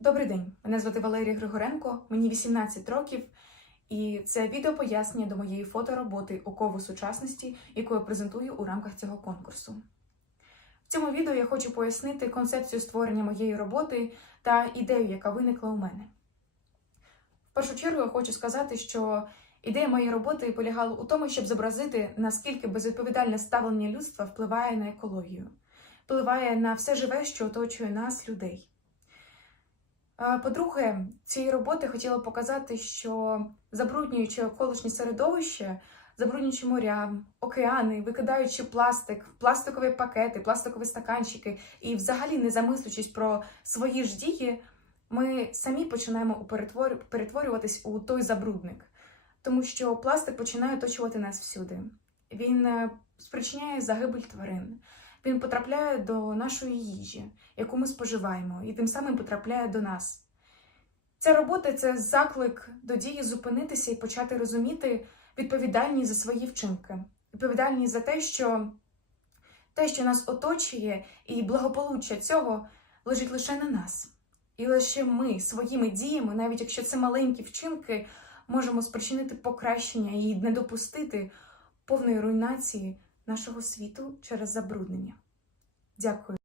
Добрий день, мене звати Валерія Григоренко, мені 18 років, і це відео пояснення до моєї фотороботи «Окову сучасності, яку я презентую у рамках цього конкурсу. В цьому відео я хочу пояснити концепцію створення моєї роботи та ідею, яка виникла у мене. В першу чергу я хочу сказати, що ідея моєї роботи полягала у тому, щоб зобразити, наскільки безвідповідальне ставлення людства впливає на екологію, впливає на все живе, що оточує нас, людей. По-друге, цієї роботи хотіла показати, що забруднюючи околишнє середовище, забруднюючи моря, океани, викидаючи пластик, пластикові пакети, пластикові стаканчики і взагалі не замислюючись про свої ж дії, ми самі починаємо перетворюватись у той забрудник, тому що пластик починає оточувати нас всюди. Він е, спричиняє загибель тварин. Він потрапляє до нашої їжі, яку ми споживаємо, і тим самим потрапляє до нас. Ця робота це заклик до дії зупинитися і почати розуміти відповідальність за свої вчинки, відповідальність за те, що те, що нас оточує, і благополуччя цього лежить лише на нас. І лише ми своїми діями, навіть якщо це маленькі вчинки, можемо спричинити покращення і не допустити повної руйнації нашого світу через забруднення. Дякую.